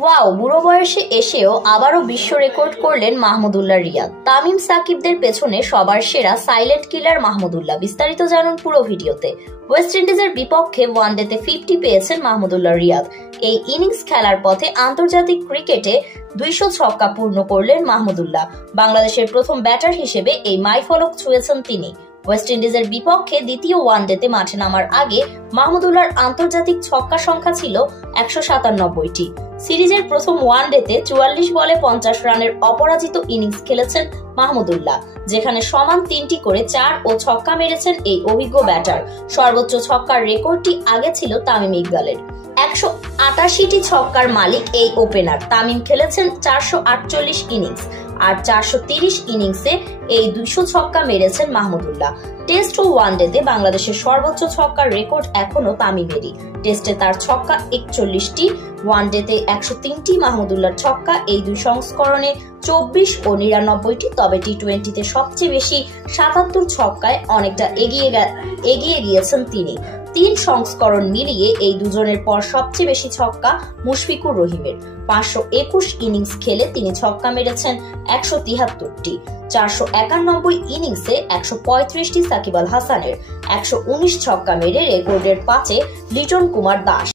Wow, বুড়ো বয়সে এসেও আবারও বিশ্ব রেকর্ড করলেন মাহমুদুল্লাহ রিয়াদ। তামিম সাকিবদের পেছনে সবার সেরা সাইলেন্ট কিলার মাহমুদুল্লাহ। বিস্তারিত জানুন পুরো ভিডিওতে। ওয়েস্ট ইন্ডিজের বিপক্ষে ওয়ানডেতে 50 পেয়েছেন মাহমুদুল্লাহ রিয়াদ। এই ইনিংস খেলার পথে আন্তর্জাতিক ক্রিকেটে 200 ছক্কা পূর্ণ করলেন মাহমুদুল্লাহ। বাংলাদেশের প্রথম ব্যাটার হিসেবে এই মাইলফলক ছুঁয়েছেন তিনি। ওয়েস্ট ইন্ডিজের বিপক্ষে দ্বিতীয় ওয়ানডেতে মাঠে নামার আগে মাহমুদুল্লাহর আন্তর্জাতিক ছক্কা সংখ্যা ছিল 197টি। সিরিজের প্রথম ওয়ানডেতে 44 বলে 50 রানের অপরাজিত ইনিংস খেলেছেন মাহমুদুল্লাহ, যেখানে সমান 3টি করে 4 ও ছক্কা মেরেছেন এই অভিজ্ঞ ব্যাটার। সর্বোচ্চ ছক্কার রেকর্ডটি আগে ছিল তামিম ইকবালের। 188টি ছক্কার মালিক এই ওপেনার। তামিম খেলেছেন 448 ইনিংস, আর 430 ইনিংসে এই 200 ছক্কা মেরেছেন মাহমুদুল্লাহ। টেস্ট ও ওয়ানডেতে বাংলাদেশের সর্বোচ্চ ছক্কার রেকর্ড এখনো তামিমেরই। টেস্টে তার ছক্কা 41টি, ওয়ানডেতে 103টি। মাহমুদুল্লাহর ছক্কা এই দুই সংস্করণে 24 ও 99টি। তবে টি-20তে সবচেয়ে বেশি 77 ছক্কায় অনেকটা এগিয়ে গিয়েছেন তিনি। 3 সংস্করণ মিলিয়ে এই দুজনের পর সবচেয়ে বেশি ছক্কা মুশফিকুর রহিমের। 521 ইনিংস খেলে তিনি ছক্কা মেরেছেন 173টি। 491 ইনিংসে 135টি সাকিব আল হাসানের। 119 ছক্কা মেরে রেকর্ডের 5-এ লিটন কুমার দাস।